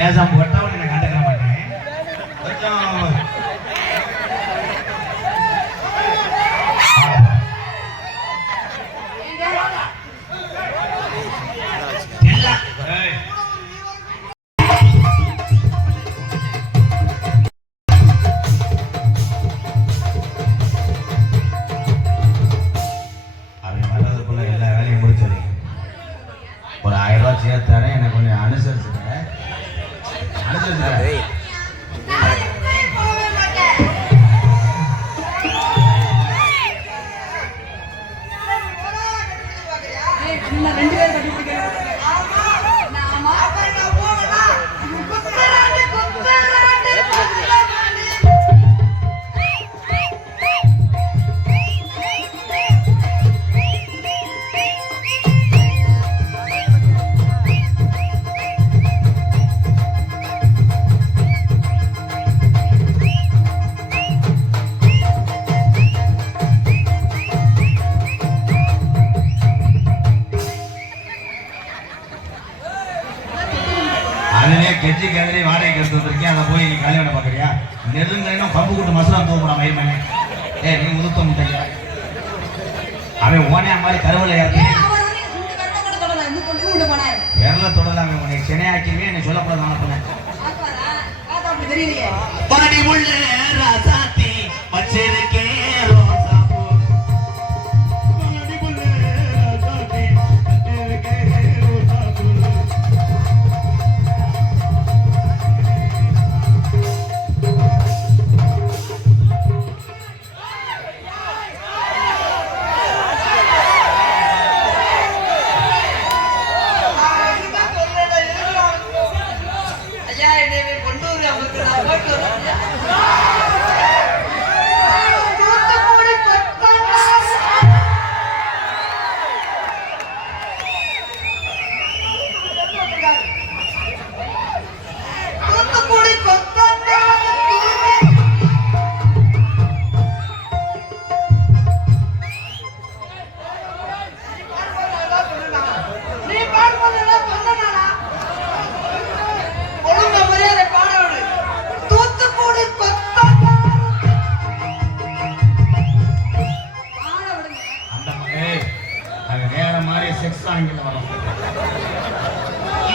வேஷம் போட்டா உன்னை கண்டுக்க மாட்டேன். கொஞ்சம் ஒரு 1000 ரூபாய் சேர்த்தாரேன். எனக்கு கொஞ்சம் அனுசரிச்சுட்டேன். கெஜி கேதரி வாடகை எடுத்து வந்திருக்கேன். அதை போய் நீ கல்யாணம் பார்க்குறியா? நெருங்கணும் பம்பு கூட்டு மசாலா தூக்குறான் மயிர்மனே. நீ உதுத்த முட்டையா? அவன் ஓனே மாதிரி கருவலை இறக்கி விரல தொடலாமே. உனக்கு சென்னையாக்கிருவே என்னை சொல்லக்கூடாது. நான் பண்ணேன்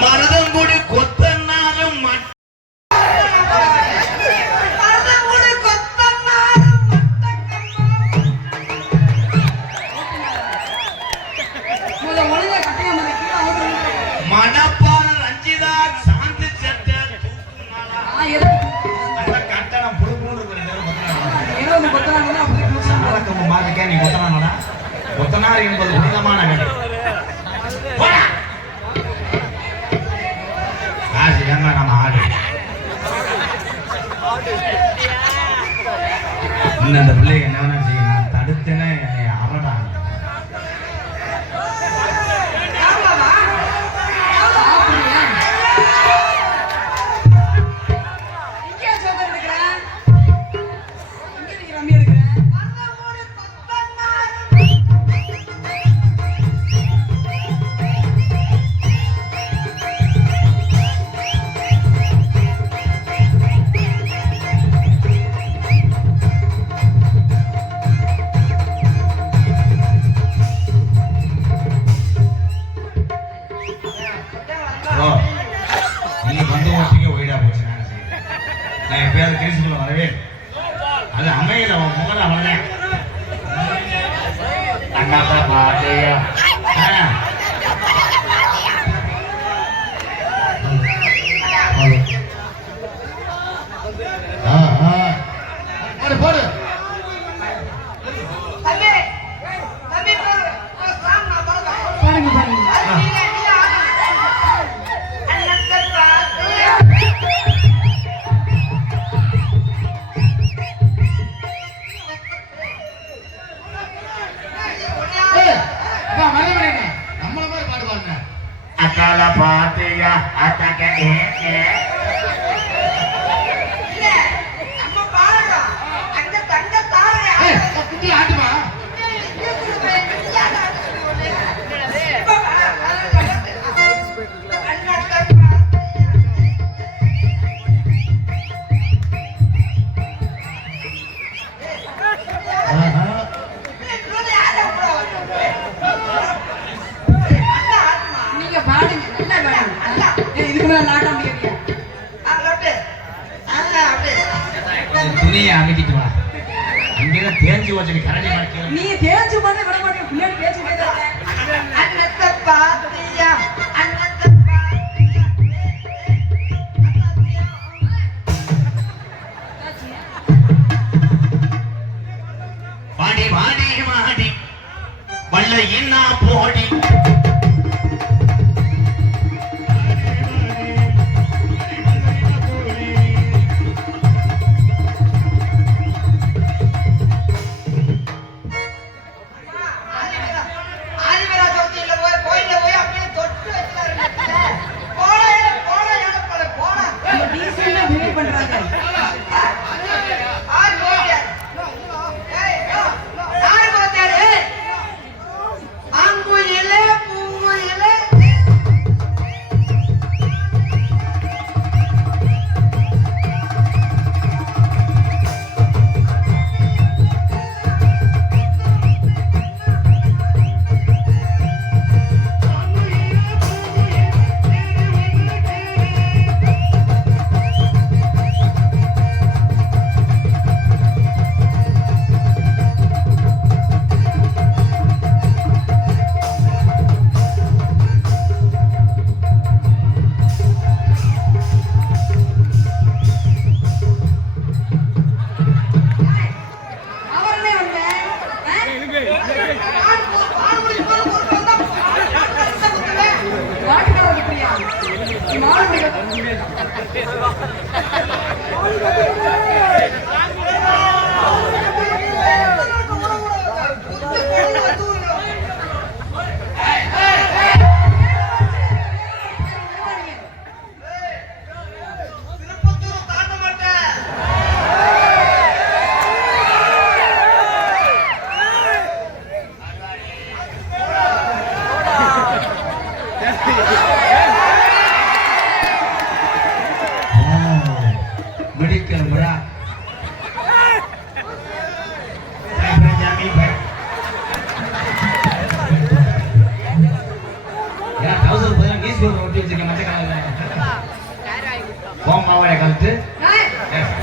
மருதங்குடி கொத்தனாரும் மணப்பான ரஞ்சிதா சாந்தி சட்ட கட்டணம் புழுப்புன்னு மார்க்கே. நீ கொத்தனானோட கொத்தனார் என்பது புனிதமான வேலை. நம்ம ஆடு இன்னும் அந்த பிள்ளைங்க என்ன வேணா செய்ய. நான் தடுத்தேன்னு என்னை அவடாங்க. நான் எப்பயாவது கேசுக்குள்ள வரவே அது அமையல. அவன் முகல அவனே அண்ணாத்த பாட்டியா போடு அக்கால பாத்தியா அத்தாக்க ஆட்டுமா துணியை அமைக்கிட்டு வா. இங்கதான் தேஞ்சு வச்சு கரடி மாட்டேன். நீ தேஞ்சு பண்ண விட மாட்டேன். பின்னாடி பேசிட்டே இருக்க. அண்ணத்தை பாத்தியா அண்ணத்தை பாத்தியா. வாடி வாடி வாடி வல்ல என்ன போடி.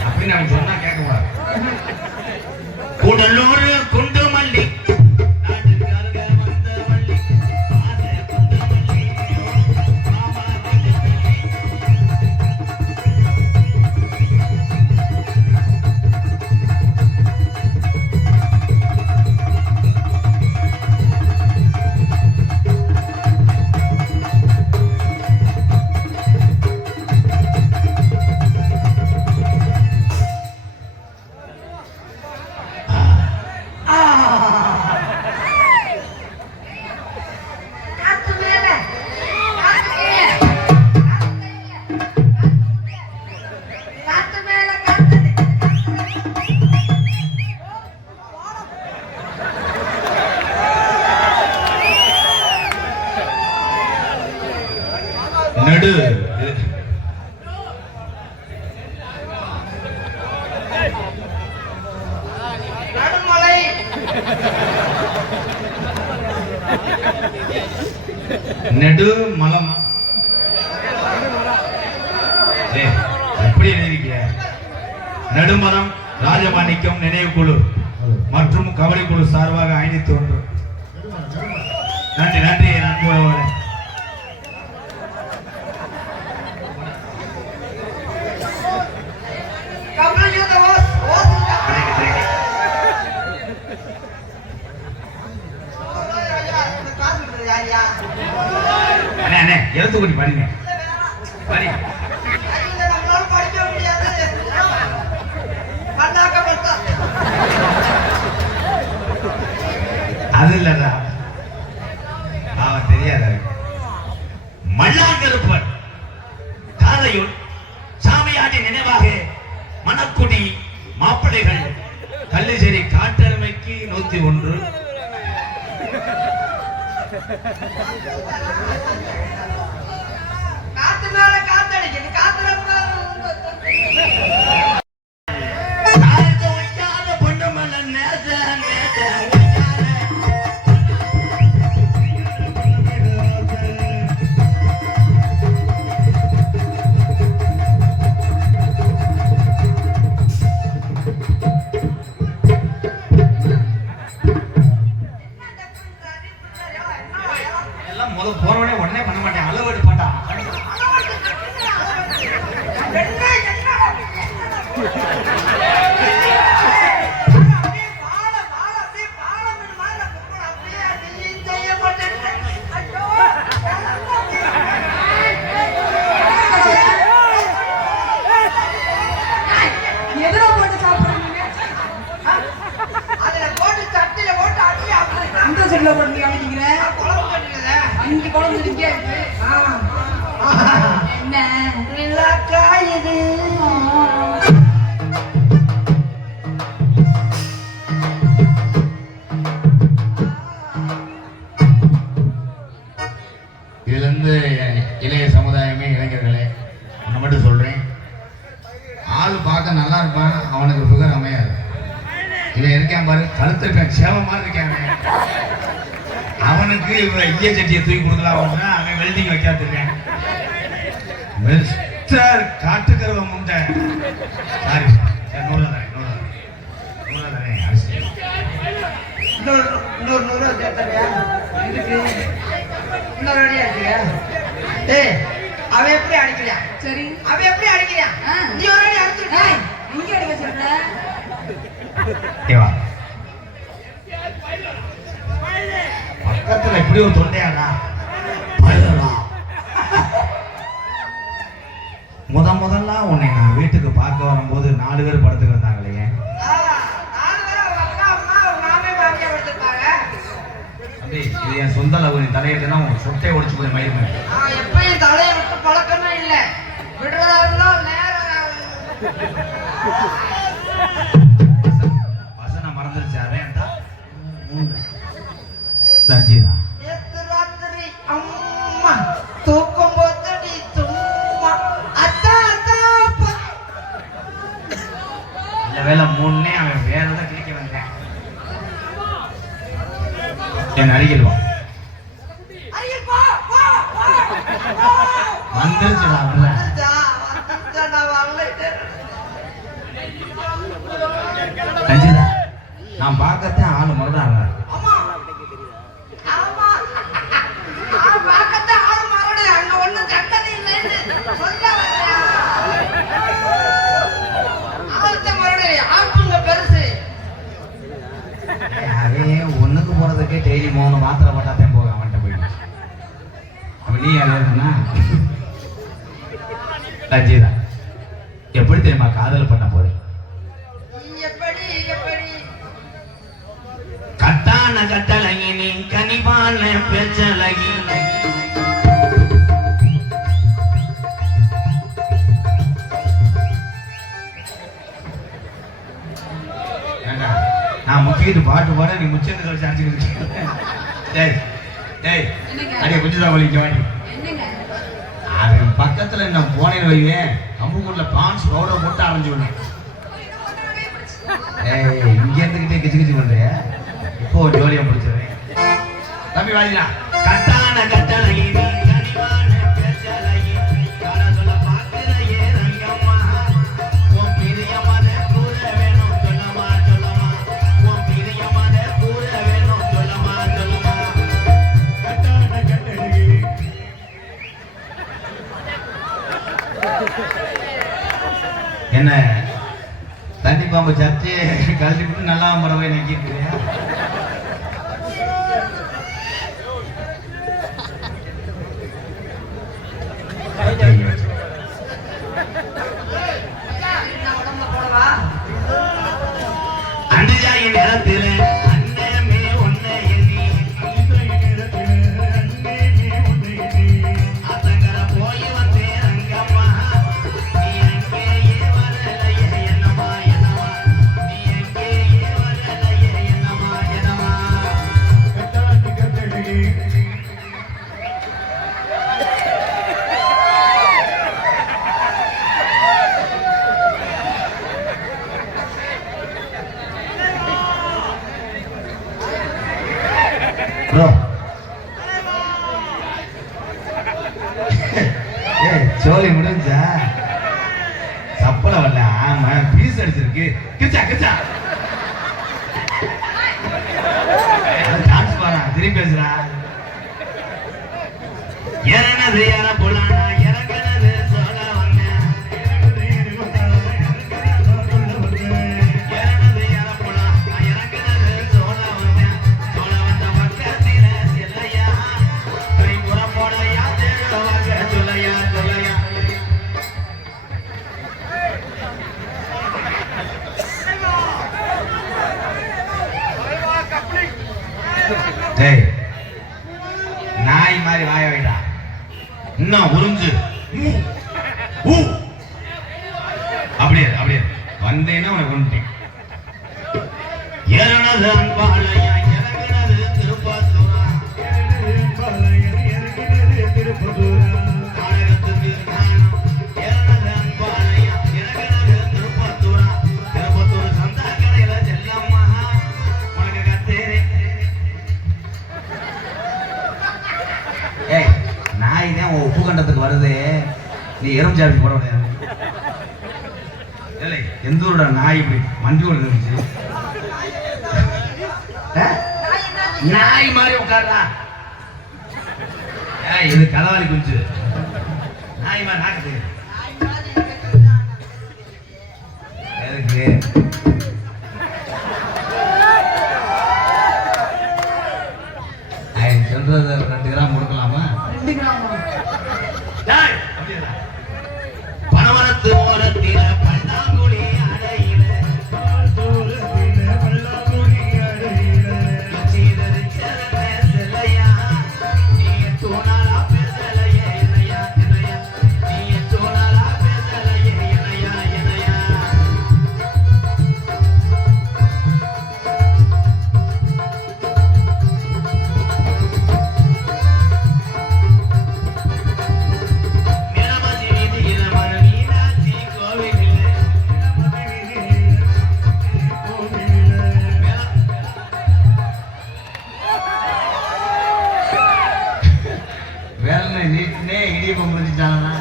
அப்படின்னு அவன் சொன்னா கேட்க கூடாது. கூடலூர் குண்டு மல்லி நடு நடுமலை நடு மலம் எப்படி எழுதிக்க? நடுமலம் ராஜமாணிக்கம் நினைவு குழு மற்றும் கபடி குழு சார்பாக 501. நன்றி நன்றி நண்பர்களே. எழுத்துக்குடி படிங்க படி. அது இல்லடா, அவன் தெரியாத மல்லாங்கருப்பன் காலையுள் சாமியாடி நினைவாக மணக்குடி மாப்பிள்ளைகள் கல்லுசேரி காட்டெருமைக்கு 101. காத்து மேல காத்தடிக்குது. காத்து எல்லாம் போறவனே உடனே பண்ண மாட்டேன், அளவு எடுப்பாட்டா. இதுல இருந்து இளைய சமுதாயமே, இளைஞர்களே, ஒண்ணு மட்டும் சொல்றேன், ஆள் பார்க்க நல்லா இருப்பான், அவனுக்கு சுகர் அமையாது. இவன் இருக்கான் பாரு, கழுத்து இருக்கான், சேவமா இருக்கான், அவனுக்கு இவன் ஈய சட்டியை தூக்கி கொடுக்கலாம், அவன் வெல்டிங் வைக்காதுருக்கேன். மிஸ்டர் காட்டுக்கருவ முண்டை, சாரி, 100 அரிசி இன்னொரு சேர்த்தறியா இதுக்கு இன்னொரு அடியா இருக்கியா? ஏய், அவன் எப்படி அடிக்கிறியா? சரி, அவன் எப்படி அடிக்கிறியா? நீ ஒரு அடி அடிச்சுட்டா இங்க அடிக்க சொல்ற. தேவா பக்கத்துல இப்படி ஒரு தொண்டையாடா பழுதடா. முதல்ல உன்னை நான் வீட்டுக்கு பார்க்க வரும்போது 4 பேர் படத்துக்கு வந்தாங்களே, இது என் சொந்த அளவு. நீ தலையிட்டா உன் சொட்டையை ஒடிச்சு போய் மயிலுமே. எப்பயும் தலையை விட்டு பழக்கமே இல்லை, விடுறதா இருந்தா நேரம் வசனம் மறந்துருச்சு. அதேன் ரஞ்சிதா ராத்திரி அம்மா தூக்கம் போத்தடி சும்மா அத்தா நல்ல வேலை 3 அவன் வேற ஏதாவது கிளிக்க வந்தேன். என் அருகில் வா. வந்துருச்சுடா, ரஞ்சிதா நான் பார்க்கத்தான் ஆளு மறந்தாங்க. ஒண்ணுக்கு போறதுக்கே டெய்லி 3 மாத்திரை போட்டாதான் போக அவன்கிட்ட போயிடுச்சு. அப்ப நீ யாருன்னா ரஞ்சிதா எப்படி தெரியுமா காதல் பண்ண போறேன்? கட்டான கட்டழகி நீ கனிவான பேச்சழகி, நான் முக்கிட்டு பாட்டு பாட நீ முச்சந்து கழிச்சு அடிச்சுக்கிட்டு. டேய் அடியே குஞ்சுதான் வலிக்க வாடி. அது பக்கத்துல நான் போனேன்னு வைவேன், கம்புக்குள்ள பான்ஸ் பவுடர் போட்டு அரைஞ்சு விடுவேன். இங்க இருந்துகிட்டே கிச்சு கிச்சு பண்றிய, இப்போ ஜோலியா பிடிச்சிருவேன். தம்பி வாடினா கட்டான கட்டழகி நீ கனிவான பேச்சழகி, காண சொல்ல பாக்குறையே ரங்கம்மா, உன் பிரியமான கூட வேணும் சொல்லமா சொல்லமா, உன் பிரியமான கூட வேணும் சொல்லமா சொல்லமா. கட்டான கட்டழகி என்ன தண்ணி பாம்பு சத்தி கழட்டி விட்டு நல்லா மரவை நக்கிட்டு அண்டிஜாயின் நேரத்தில் அண்ணமே ஒன்னை எண்ணி அத்தங்கர போய் வந்தேன் ரங்கம்மா, நீ எங்கேயே வரலையே என்னமா என்னமா, நீ எங்கேயே வரலையே என்னமா என்னமா. ப்ரோ சோழி முடிஞ்சா சப்பள வரல, ஆமா பீஸ் அடிச்சிருக்கு, கிச்சா கிச்சா டான்ஸ் பாரா திரும்பி பேசுறா. ஏறினது யார போலானா இறங்குனது சொல்ல வந்தேன் ஏறினது யார போலா நான் இறங்குனது சொல்ல வந்தேன் சொல்ல வந்த பக்கத்தில செல்லையா கை புறம் போடையா தேடுவாங்க சொல்லையா சொல்லையா டேய் நாய் மாதிரி வாய வைடா இன்னும் உறிஞ்சு ஊ அப்படியே அப்படியே வந்தேன்னா உனக்கு கொண்டுட்டேன் ஏறினது அன்பாளையா இறங்குனது திருப்பத்தூரா நாடகத்துக்கு நானும் ஏறினது அன்பாளையா இறங்குனது திருப்பத்தூரா திருப்பத்தூர் சந்தா கடையில செல்லம்மா உனக்கு கத்தேரி ஏய் நாய் தான் உன் உப்பு கண்டத்துக்கு வருது நீ எறும்பு சாப்பிட்டு போட முடியாது இல்லை எந்த ஊரோட நாய் இப்படி மண்டி கொண்டு இருந்துச்சு நாய் மாதிரி உட்காருடா ஏய் இது கலவாளி குஞ்சு நாய் மாதிரி நாக்குது எதுக்கு சொல்றது 2 கிராம் கொடுக்கலாமா 2 கிராம் பனவரத்து ஓரத்தில பல்லாங்குழி அடையில செல்லையா நீ தோணாலா பேசலையே இணையா இணையா நீ தோணாலா பேசலையே இணையா இணையா வேலை நீட்டினே இடியப்பம் முடிஞ்சிட்டாங்கன்னா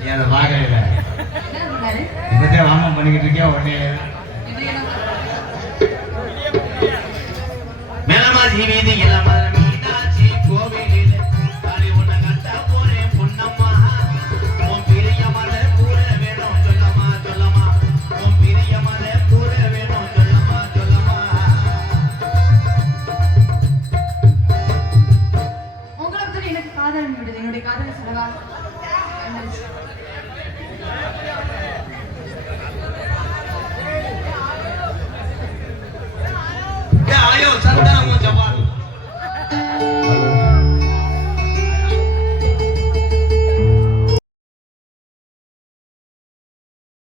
நீ அதை பார்க்கல இப்பதே வாமம் பண்ணிக்கிட்டு இருக்கியா உடனே மேலமாசி வீதி இளமர மீனாட்சி கோவிலில் தாலி உன்னை கட்ட போறேன் பொன்னம்மா உன் பிரிய மத கூட வேணும் சொல்லம்மா சொல்லம்மா உன் பிரிய மத கூட வேணும் சொல்லம்மா சொல்லம்மா உங்களுக்கு எனக்கு காதல் விடுது என்னுடைய காதலை சொல்லவா